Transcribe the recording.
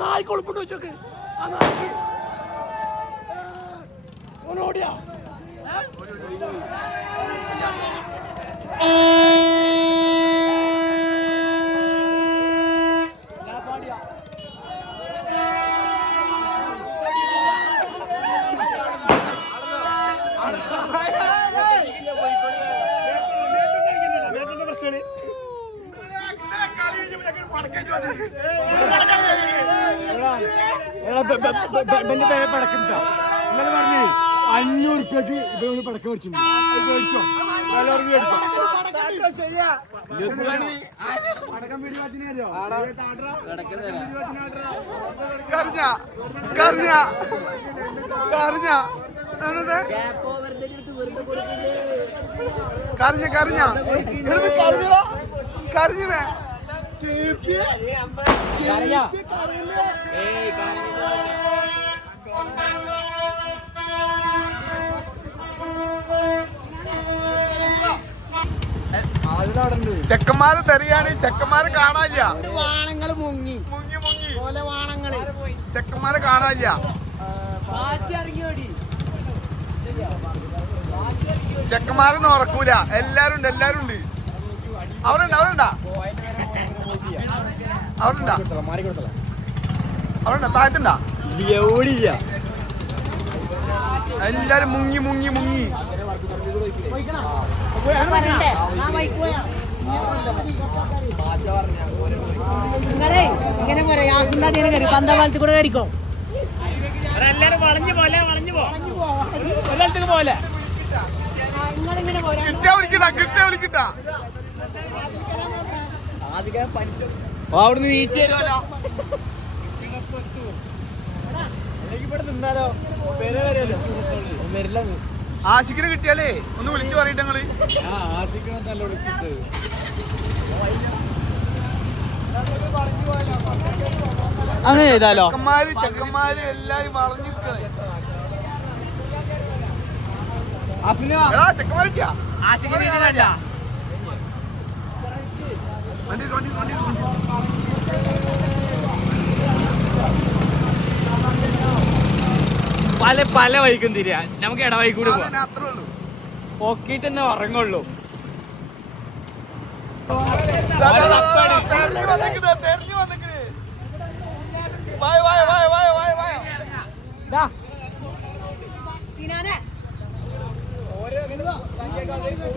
നായ്ക്ക് ഒളിപ്പിട്ട് വെച്ചോക്ക് ആ നായ്ക്ക് ഓടിയാ പടക്കിട്ടാ ഇന്നലെ പറഞ്ഞേ 500 റുപ്യക്ക് ഇവരോട് പടക്കം മേടിച്ചിട്ടുണ്ട് മേടിച്ചോ ചെക്കന്മാര് തെറിയാണ്, ചെക്കന്മാരെ കാണാനില്ല. മുങ്ങി മുങ്ങി മുങ്ങി വാണങ്ങള് ചെക്കന്മാരെ കാണാനില്ല. ചെക്കന്മാരൊന്നും ഉറക്കൂല. എല്ലാരും ഉണ്ട്, എല്ലാരും ഉണ്ട്. അവരുണ്ടാ അവരുണ്ടാ അവരുണ്ടാ അവരുണ്ടാ താഴത്തുണ്ടാ. എല്ലാരും മുങ്ങി മുങ്ങി മുങ്ങി. നിങ്ങളെ ഇങ്ങനെ പറയാ പന്തപാലത്തിൽ കൂടെ കയറിക്കോ. എല്ലാരും വളഞ്ഞു പോലെ വളഞ്ഞു പോലെ കിട്ടാ വിളിക്കട്ടാ കിട്ടാ വിളിക്കട്ടാ. അവിടുന്ന് നീച്ച് തരുമല്ലോ. ആശിക്കിനെ കിട്ടിയാലേ ഒന്ന് വിളിച്ചു പറയട്ടെ നിങ്ങള്. അങ്ങനെ ചെയ്താലോ? ചെക്കന്മാര് എല്ലാരും വളഞ്ഞിരിക്കണേ. ചെക്കന്മാർ കിട്ടിയാ പല പല വഴിക്കും തിരിയാ. നമുക്ക് ഇടവഴി കൂടി പോവാം. പോക്കിട്ട് തന്നെ ഉറങ്ങുള്ളൂ. തെരഞ്ഞു വന്നിക്കണേ.